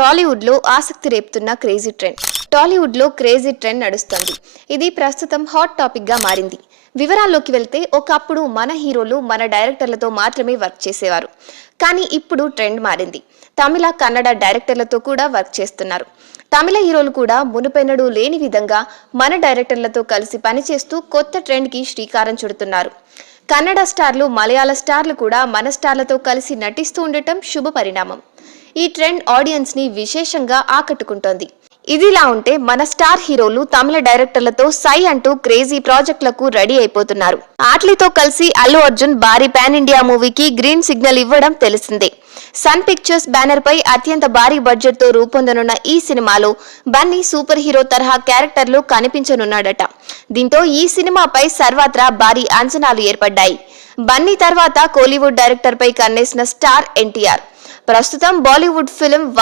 టాలీవుడ్ లో ఆసక్తి రేపుతున్న crazy trend. Tollywood లో క్రేజీ ట్రెండ్ నడుస్తుంది. ఇది ప్రస్తుతం హాట్ టాపిక్ గా మారింది. వివరాల్లోకి వెళ్తే ఒకప్పుడు మన హీరోలు మన డైరెక్టర్లతో మాత్రమే వర్క్ చేసేవారు. కానీ ఇప్పుడు ట్రెండ్ మారింది. తమిళ, కన్నడ డైరెక్టర్లతో కూడా వర్క్ చేస్తున్నారు. తమిళ హీరోలు కూడా మునుపెన్నడూ లేని విధంగా మన డైరెక్టర్లతో కలిసి పనిచేస్తూ కొత్త ట్రెండ్ కి శ్రీకారం చుడుతున్నారు. కన్నడ స్టార్లు, మలయాళ స్టార్లు కూడా మన స్టార్లతో కలిసి నటిస్తూ ఉండటం శుభ పరిణామం. ఈ ట్రెండ్ ఆడియన్స్ ని విశేషంగా ఆకట్టుకుంటోంది. ఇదిలా ఉంటే మన స్టార్ హీరోలు తమిళ డైరెక్టర్లతో సై అంటూ క్రేజీ ప్రాజెక్టులకు రెడీ అయిపోతున్నారు. ఆట్లీతో కలిసి అల్లు అర్జున్ భారీ పాన్ ఇండియా మూవీకి గ్రీన్ సిగ్నల్ ఇవ్వడం తెలిసిందే. సన్ పిక్చర్స్ బ్యానర్ పై అత్యంత భారీ బడ్జెట్ తో రూపొందనున్న ఈ సినిమాలో బన్నీ సూపర్ హీరో తరహా క్యారెక్టర్లు కనిపించనున్నాడట. దీంతో ఈ సినిమాపై సర్వత్రా భారీ అంచనాలు ఏర్పడ్డాయి. బన్నీ తర్వాత కోలీవుడ్ డైరెక్టర్ పై కన్నేసిన స్టార్ ఎన్టీఆర్. ప్రస్తుతం బాలీవుడ్ ఫిల్మ్